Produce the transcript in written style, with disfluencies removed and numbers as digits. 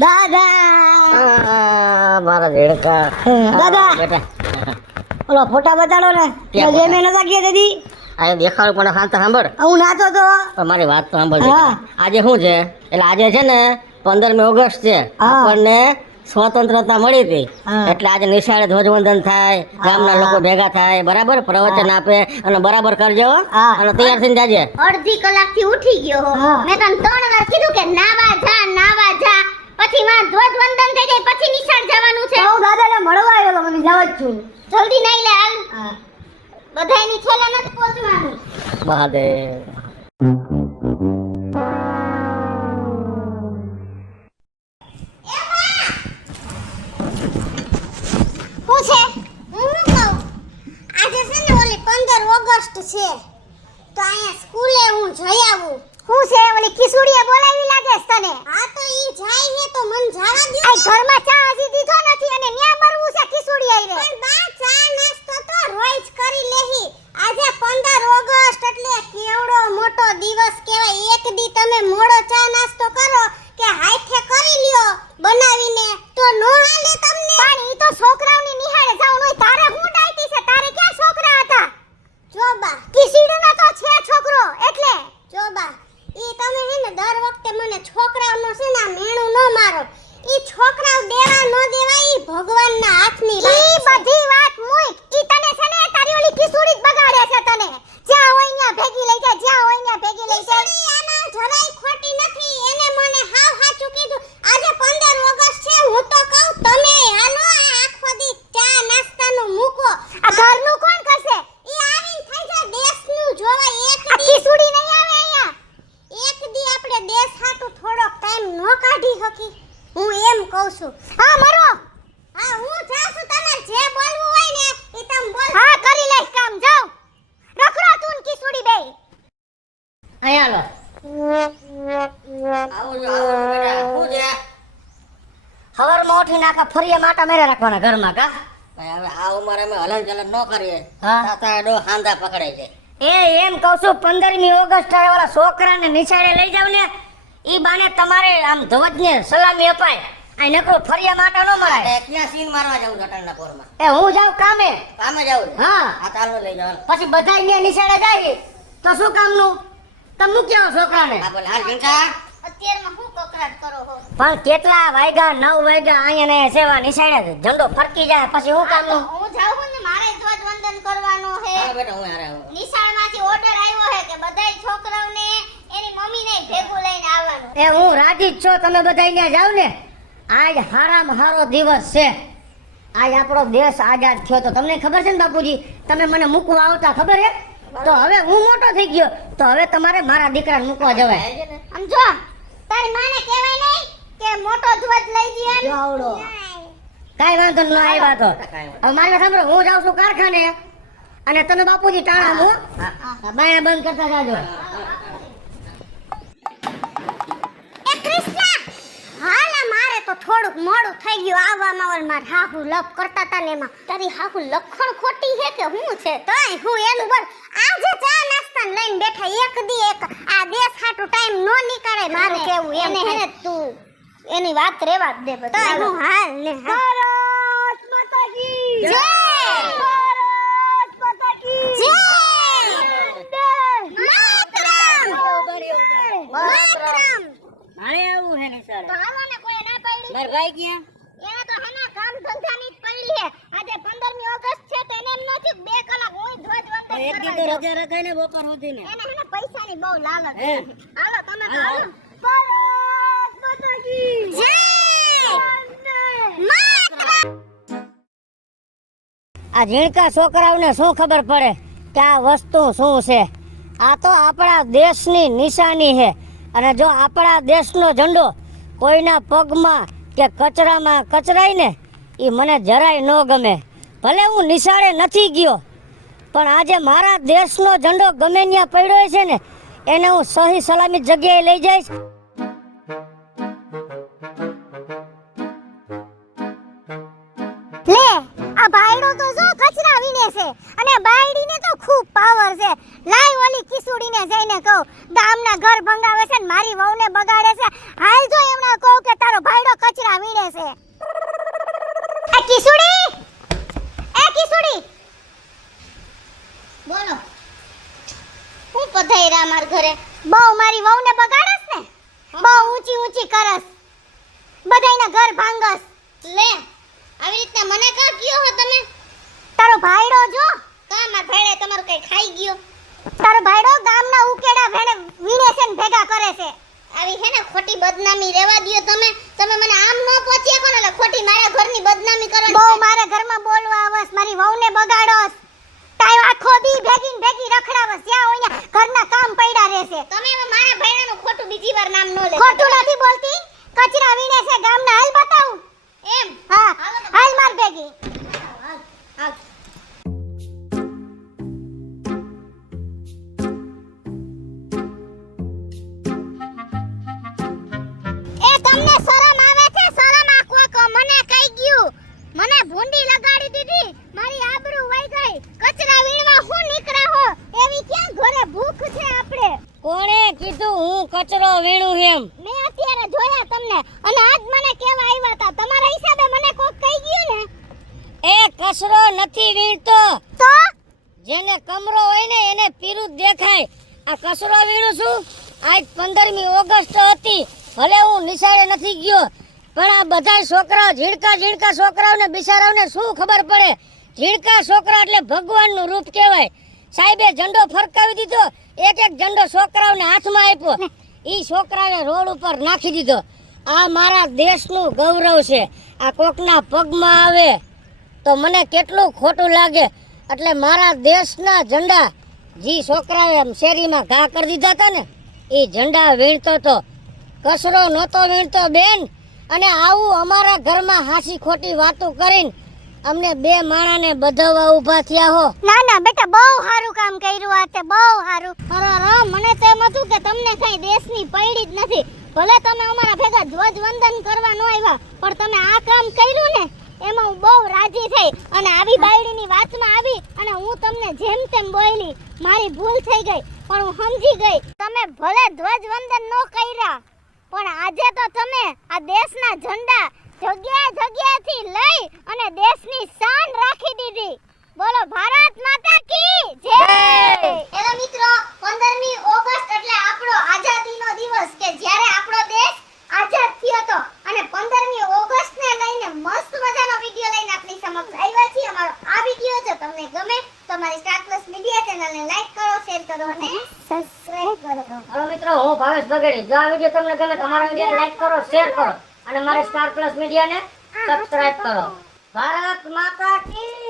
દાદા મારા દેડકા દાદા બેટા ઓલો ફોટા બતાડો ને ક્યાં જે મેં નતા ગયા દીદી આ દેખાડું પણ શાંત સાંભળ હું નાતો તો પણ મારી વાત તો સાંભળ હા. આજે શું છે એટલે આજે છે ને 15મી ઓગસ્ટ છે હા. આપણને સ્વતંત્રતા મળી હતી હા. એટલે આજે નિશાળે ધ્વજવંદન થાય ગામના લોકો ભેગા થાય બરાબર પ્રવચન આપે અને બરાબર કરજો હો. હા. અને તૈયાર થઈને જાજે અડધી કલાકથી ઉઠી ગયો હો. હા. મેં તને 3 વાર કીધું કે નાવા જા પછી માં ધ્વજવંદન થઈ જાય પછી નિશાળ જવાનું છે. હું દાદાને મળવા આવ્યો તો મને જવા જ છું જલ્દી નાઈ લે હાલ. હા. બધાયની છેલ્લે નથી પહોંચવાનું. બહાદેવ હું છે હું કહું આજે છે ને ઓલી 15 ઓગસ્ટ છે તો અહીંયા સ્કૂલે હું જઈ આવું. હું છે ઓલી કિસુડીએ બોલાવી લાગે છે તને? હા તો ઈ જાય હે તો મન જવા દે. આ ઘરમાં ચા હજી દીધો નથી અને ન્યા મરવું છે કિસુડી આઈ રે. પણ બા ચા નાસ્તો તો રોજ કરી લેહી. આજે 15 ઓગસ્ટ એટલે કેવડો મોટો દિવસ કહેવાય. એક દી તમે મોડો ચા નાસ્તો કરો કે હાથે કરી લ્યો બનાવીને તો નો હાલે તમને. પણ ઈ તો છોકરાઓની નિહાળે જાવનું હોય. તારે હું ડાયટી છે? તારે ક્યાં છોકરા હતા? જો બા કિસુડીનો તો છે છોકરો એટલે જો બા ઈ તમે હે ને દર વખતે મને છોકરાઓનો છે ને મેણું ન મારો. ઈ છોકરાઓ દેવા ન દેવા ઈ ભગવાનના હાથની વાત છે. ઈ બધી વાત મૂક. ઈ તને છે ને તારી ઓલી કિસુડી જ બગાડે છે તને. જ્યાં હોય ત્યાં ભેગી લઈ જાય, જ્યાં હોય ત્યાં ભેગી લઈ જાય. કિસુડી આમાં જરાય ખોટી નથી. એને મને હાવ સાચું કીધું. આજે 15 ઓગસ્ટ છે હું તો કહું તમે હાલો આ આખો દી ચા નાસ્તાનું મૂકો. આ ઘરનું કોણ કરશે? ઈ આવીને થઈ જાય દેશનું જોવાય એક દી. કિસુડી નહીં આવે અહીંયા. એક દી આપણે દેશ હાટુ થોડોક ટાઈમ નો કાઢી હકી. હું એમ કહું છું. હા મરો. હા હું જાઉં છું. તમારે જે બોલવું હોય ને ઈ તમે બોલ. હા કરી લઈશ કામ. જાઓ રખડો તું ને કિસુડી બે. અહીંયા આવો બેટા શું છે સવારમાં ઉઠીને આખા ફરિયા માટા મેરે રાખવાના ઘરમાં કા ભાઈ હવે આ ઉંમરે અમે હલન ચલન ન કરીએ હા. તાતા ડો હાંધા પકડાય છે એમ કહું છું 15મી ઓગસ્ટ આવે ઓલા છોકરાને નિશાળે લઈ જાવ ને ઈ બાને તમારે આમ ધ્વજને સલામી અપાય. આ નકરો ફરિયા માટા ન મરાય. ક્યાં સીન મારવા જાઉં જટાણના પોરમાં હું જાઉં કામે. કામે જાઉં છે? હા. આ ચાલો લઈ જાવ પછી બધા અહીંયા નિશાળે જાય તો શું કામનું? તમે મૂક્યા છોકરાને. આ બોલ હાલ ઘંટા અત્યારમાં હું કકરાટ કરો હો. પણ કેટલા વાગ્યા 9 વાગ્યા અહીંયા ને સેવા નિશાળે ઝંડો ફરકી જાય પછી હું કામનું? હું જાઉં છું ને મારે ધ્વજવંદન કરવાનો હે. હા બેટા હું હારે આવું નિશાળમાંથી ઓર્ડર આવ્યો હે કે બધાય છોકરાઓને એની મમ્મીને ભેગું લઈને આવવાનું. હું રાજી જ છો તમે બધા અહીંયા જાવ ને. આજ હારામાં હારો દિવસ છે. આજ આપણો દેશ આઝાદ થયો તો તમને ખબર છે ને બાપુજી? તમે મને મૂકવા આવતા ખબર હે? તો હવે હું મોટો થઈ ગયો તો હવે તમારે મારા દીકરાને મૂકવા જવાય. આમ જો તારી માને કહેવાય નહીં કે મોટો ધ્વજ લઈ દ્યો એમ. આવડો કાઈ વાંધો ન આવ્યા તો હવે મારે સાંભળો હું જાઉં છું કારખાને અને તમે બાપુજી ટાણા હું બાયા બંધ કરતા જાજો. એ કૃષ્ણા હાલા મારે તો થોડુંક મોડું થઈ ગયું આવવામાં. ઓલ માર હાહુ લપ કરતા તા ને એમાં તારી હાહુ લખણ ખોટી હે કે હું છે તોય હું એનું બોલ. આજે ચા નાસ્તા લઈને બેઠા એક દી એક આ દેશ હાટુ ટાઈમ નો નીકળે મારે કેવું એને હે ને તું એની વાત રેવા દે બધા. તોય હું હાલ ને ભારત માતા કી જય. ભારત માતા કી જય. માતરમ. માતરમ. મારે આવું હે નિશાળે. તો હાલો ને કોઈ ના પાડી. માર ભાઈ ગયા એને તો હના કામ ધંધાની જ પડી હે. આજે 15મી ઓગસ્ટ છે તો એને એમ નથી 2 કલાક હું ધ્વજવંદન એક દી તો રજા રખાય ને બપોર સુધી ને. એને હને પૈસાની બહુ લાલચ હે. છે. હાલો તમે તો હાલો. હાલો. ભારત માતા કી જય. માતરમ. આ ઝીણકા છોકરાઓને શું ખબર પડે કે આ વસ્તુ શું છે? આ તો આપણા દેશની નિશાની છે અને જો આપણા દેશનો ઝંડો કોઈના પગમાં કે કચરામાં કચરાય ને એ મને જરાય ન ગમે. ભલે હું નિશાળે નથી ગયો પણ આજે મારા દેશનો ઝંડો ગમે ત્યાં પડ્યો છે ને એને હું સહી સલામત જગ્યાએ લઈ જઈશ. લે આ બાયડો તો જો કચરા વીણે છે અને બાયડીને તો ખૂબ પાવર છે. લાઈ ઓલી કિસુડીને જઈને કહું ગામના ઘર ભંગાવે છે ને મારી વહુને બગાડે છે. હાલ જો એમના કહું કે તારો ભાઈડો લાગે છે. એ કિસુડી, એ કિસુડી, બોલો. હું પધાર્યા માર ઘરે. બહુ મારી વહુને બગાડસ ને, બહુ ઊંચી ઊંચી કરસ, બધાયના ઘર ભાંગસ. લે, આવી રીતના મને કા કયો હો તમે? તારો ભાઈડો જો, કા માર ભાઈડે તમારું કઈ ખાઈ ગયો? તારો ભાઈડો ગામના ઉકેડા ભેણે વીણે છે ને ભેગા કરે છે. આવી હે ને ખોટી બદનામી રેવા દ્યો તમે. તમે મને આમ ન પહોંચ્યા કોને, એટલે ખોટી મારા ઘરની બદનામી કરવાની. બહુ મારા ઘરમાં બોલવા આવસ, મારી વહુને બગાડોસ. તાય આખો દી ભેગી ને ભેગી રખડાવસ, જ્યાં હોય ને ઘરના કામ પડ્યા રહેશે. તમે હવે મારા ભાઈડાનું ખોટું બીજી વાર નામ ન લે. ખોટું નથી બોલતી, કચરા વીણે છે ગામના. હાલ બતાવું એમ? હા, હાલ માર ભેગી. હાલ. તમને શરમ આવે છે? શરમ આ કોક મને કહી ગયું, મને ભૂંડી લગાડી દીધી, મારી આબરૂ વઈ ગઈ. કચરા વીણવા હું નીકળ્યા હો, એવી ક્યાં ઘરે ભૂખ છે આપણે? કોણે કીધું હું કચરો વીણું એમ? મેં અત્યારે જોયા તમને, અને આજ મને કેવા આવ્યા હતા. તમારા હિસાબે મને કોક કહી ગયું ને. એ કચરો નથી વીણતો, તો જેને કમરો હોય ને એને પીરું જ દેખાય. આ કચરો વીણું છું. આજ 15મી ઓગસ્ટ હતી, ભલે હું નિશાળે નથી ગયો, પણ આ બધા છોકરાઓ ઝીણકા છોકરાઓને બિચારાઓને શું ખબર પડે? ઝીણકા છોકરા એટલે ભગવાનનું રૂપ કહેવાય. સાહેબે ઝંડો ફરકાવી દીધો, એક એક ઝંડો છોકરાઓને હાથમાં આપ્યો, ઈ છોકરાને રોડ ઉપર નાખી દીધો. આ મારા દેશનું ગૌરવ છે. આ કોકના પગમાં આવે તો મને કેટલું ખોટું લાગે. એટલે મારા દેશના ઝંડા જી છોકરાએ આમ શેરીમાં ઘા કરી દીધા હતા ને, એ ઝંડા વીણતો તો, કચરો નહોતો વીણતો બેન. અને આવું અમારા ઘરમાં હાસી ખોટી વાતો કરીને અમને બે માણાને બધાવા ઊભા થયા હો. ના ના બેટા, બહુ સારું કામ કર્યું આ તે, બહુ સારું. અરે મને તો એમ હતું કે તમને કઈ દેશની પૈડી જ નથી. ભલે તમે અમારા ભેગા ધ્વજ વંદન કરવા ન આવ્યા, પણ તમે આ કામ કર્યું ને એમાં હું બહુ રાજી થઈ. અને આવી બાયડીની વાતમાં આવી અને હું તમને જેમ તેમ બોલી, મારી ભૂલ થઈ ગઈ, પણ હું સમજી ગઈ. તમે ભલે ધ્વજ વંદન ન કર્યા, પણ આજે તો તમે આ દેશના ઝંડા જગ્યાએથી લઈ અને દેશની શાન રાખી દીધી. બોલો ભારત માતા કી જય. એનો મિત્રો 15મી ઓગસ્ટ એટલે આપણો આઝાદીનો દિવસ, કે જ્યારે આપણો દેશ આઝાદ થયો હતો. અને 15મી ઓગસ્ટને લઈને મસ્ત મજાનો વિડિયો લઈને આપની સમક્ષ આવ્યા છીએ. અમારો આ વિડિયો જો તમને ગમે તો અમારી સ્ટાર પ્લસ મીડિયા ચેનલને લાઈક કરો, શેર કરો અને સબસ્ક્રાઇબ કરો. હવે મિત્રો, હું ભાવેશ બગેડી. જો આ વિડિયો તમને ગમે તો અમારા વિડિયોને લાઈક કરો, શેર કરો અને મારી સ્ટાર પ્લસ મીડિયાને સબસ્ક્રાઇબ કરો. ભારત માતા કી